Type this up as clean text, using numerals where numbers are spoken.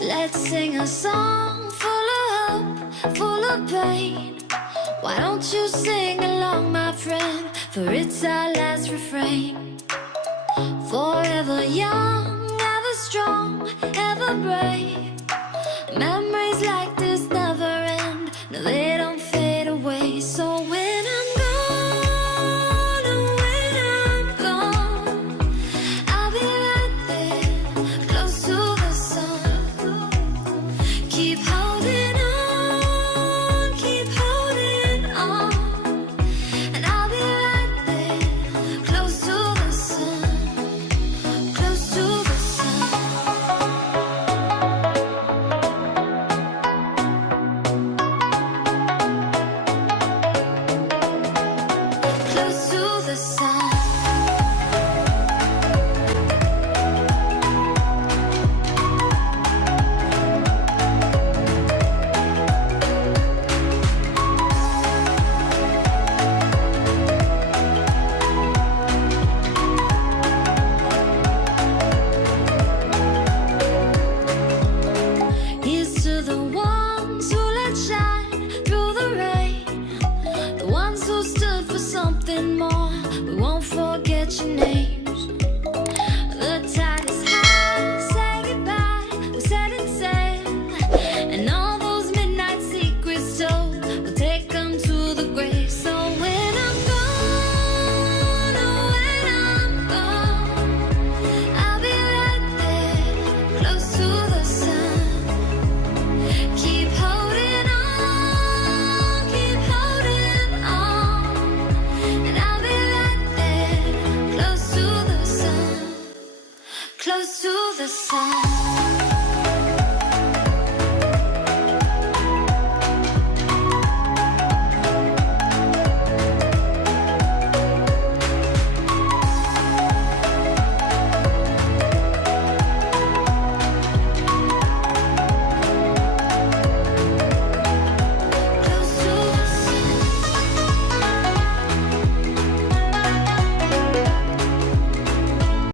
Let's sing a song full of hope, full of pain. Why don't you sing along, my friend? For it's our last refrain. Forever young, ever strong, ever brave. Memories like this never end. No, they don't fade away. So when I'm gone, oh, when I'm gone, I'll be right there, close to the sun. Keep holding on, keep holding on, and I'll be right there, close to the sun, close to the sun. Close to the sun. Here's to the ones who let shine through the rain, the ones who stood for something more. We won't forget your names. The tide is high, say goodbye, we're setting sail, and all those midnight secrets told, we'll take them to the grave. So when I'm gone, oh, when I'm gone, I'll be right there, close to the sun. Keep holding on, and I'll be right there, close to the sun, close to the sun.